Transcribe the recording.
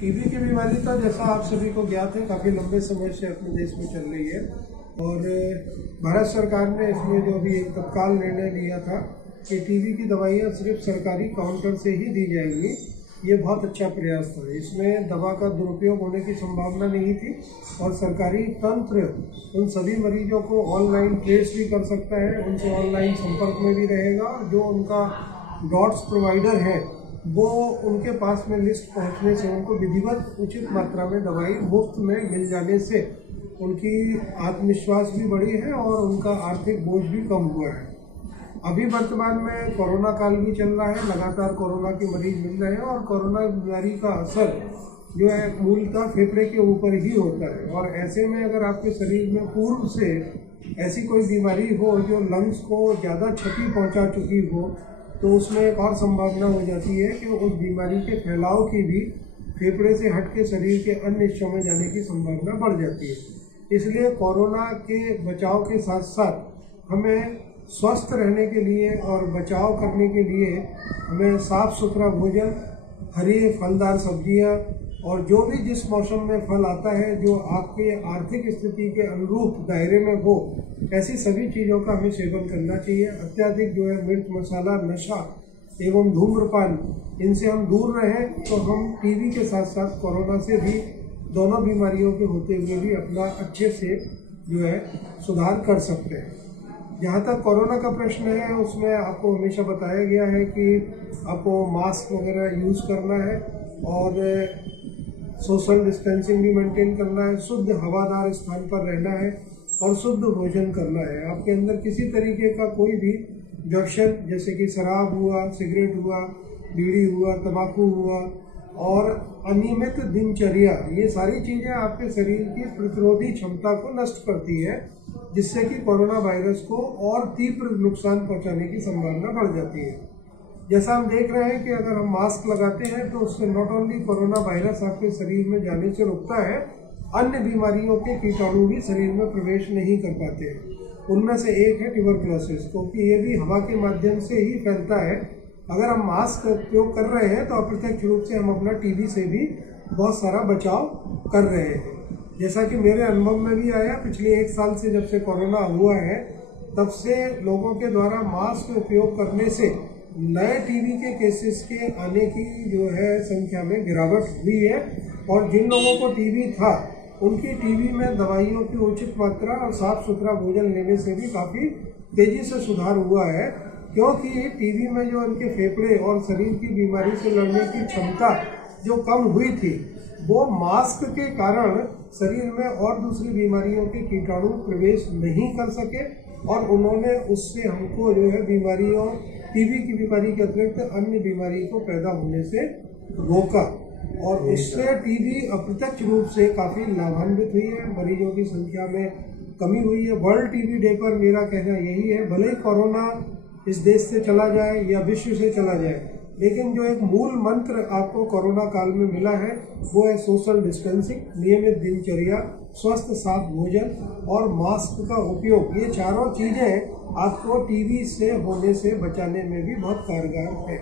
TB की बीमारी तो जैसा आप सभी को ज्ञात है काफ़ी लंबे समय से अपने देश में चल रही है और भारत सरकार ने इसमें जो अभी एक तत्काल निर्णय लिया था कि टीबी की दवाइयाँ सिर्फ सरकारी काउंटर से ही दी जाएंगी। ये बहुत अच्छा प्रयास था। इसमें दवा का दुरुपयोग होने की संभावना नहीं थी और सरकारी तंत्र उन सभी मरीजों को ऑनलाइन ट्रेस भी कर सकता है, उनसे ऑनलाइन संपर्क में भी रहेगा। जो उनका डॉट्स प्रोवाइडर है वो उनके पास में लिस्ट पहुंचने से उनको विधिवत उचित मात्रा में दवाई मुफ्त में मिल जाने से उनकी आत्मविश्वास भी बढ़ी है और उनका आर्थिक बोझ भी कम हुआ है। अभी वर्तमान में कोरोना काल भी चल रहा है, लगातार कोरोना के मरीज मिल रहे हैं और कोरोना बीमारी का असर जो है मूलतः फेफड़े के ऊपर ही होता है। और ऐसे में अगर आपके शरीर में पूर्व से ऐसी कोई बीमारी हो जो लंग्स को ज़्यादा क्षति पहुंचा चुकी हो तो उसमें एक और संभावना हो जाती है कि उस बीमारी के फैलाव की भी फेफड़े से हट के शरीर के अन्य हिस्सों में जाने की संभावना बढ़ जाती है। इसलिए कोरोना के बचाव के साथ साथ हमें स्वस्थ रहने के लिए और बचाव करने के लिए हमें साफ सुथरा भोजन, हरी फलदार सब्जियां और जो भी जिस मौसम में फल आता है जो आपके आर्थिक स्थिति के अनुरूप दायरे में हो, ऐसी सभी चीज़ों का हमें सेवन करना चाहिए। अत्याधिक जो है मिर्च मसाला, नशा एवं धूम्रपान, इनसे हम दूर रहें तो हम टीबी के साथ साथ कोरोना से भी, दोनों बीमारियों के होते हुए भी अपना अच्छे से जो है सुधार कर सकते हैं। जहाँ तक कोरोना का प्रश्न है उसमें आपको हमेशा बताया गया है कि आपको मास्क वगैरह यूज़ करना है और सोशल डिस्टेंसिंग भी मेंटेन करना है, शुद्ध हवादार स्थान पर रहना है और शुद्ध भोजन करना है। आपके अंदर किसी तरीके का कोई भी व्यसन जैसे कि शराब हुआ, सिगरेट हुआ, बीड़ी हुआ, तंबाकू हुआ और अनियमित दिनचर्या, ये सारी चीज़ें आपके शरीर की प्रतिरोधी क्षमता को नष्ट करती है, जिससे कि कोरोना वायरस को और तीव्र नुकसान पहुंचाने की संभावना बढ़ जाती है। जैसा हम देख रहे हैं कि अगर हम मास्क लगाते हैं तो उससे नॉट ओनली कोरोना वायरस आपके शरीर में जाने से रुकता है, अन्य बीमारियों के कीटाणु भी शरीर में प्रवेश नहीं कर पाते हैं। उनमें से एक है ट्यूबरकुलोसिस, क्योंकि ये भी हवा के माध्यम से ही फैलता है। अगर हम मास्क का उपयोग कर रहे हैं तो अप्रत्यक्ष रूप से हम अपना टीबी से भी बहुत सारा बचाव कर रहे हैं। जैसा कि मेरे अनुभव में भी आया, पिछले 1 साल से जब से कोरोना हुआ है तब से लोगों के द्वारा मास्क उपयोग करने से नए टीबी के केसेस के आने की जो है संख्या में गिरावट हुई है और जिन लोगों को टीबी था उनकी टीबी में दवाइयों की उचित मात्रा और साफ सुथरा भोजन लेने से भी काफ़ी तेज़ी से सुधार हुआ है, क्योंकि टीबी में जो उनके फेफड़े और शरीर की बीमारी से लड़ने की क्षमता जो कम हुई थी वो मास्क के कारण शरीर में और दूसरी बीमारियों के कीटाणु प्रवेश नहीं कर सके और उन्होंने उससे हमको जो है बीमारियों, टीबी की बीमारी के अतिरिक्त अन्य बीमारी को पैदा होने से रोका और उससे टीबी अप्रत्यक्ष रूप से काफ़ी लाभान्वित हुई है। मरीजों की संख्या में कमी हुई है। वर्ल्ड टीबी डे पर मेरा कहना यही है, भले ही कोरोना इस देश से चला जाए या विश्व से चला जाए, लेकिन जो एक मूल मंत्र आपको कोरोना काल में मिला है वो है सोशल डिस्टेंसिंग, नियमित दिनचर्या, स्वस्थ साफ भोजन और मास्क का उपयोग। ये चारों चीज़ें आपको टीबी से होने से बचाने में भी बहुत कारगर है।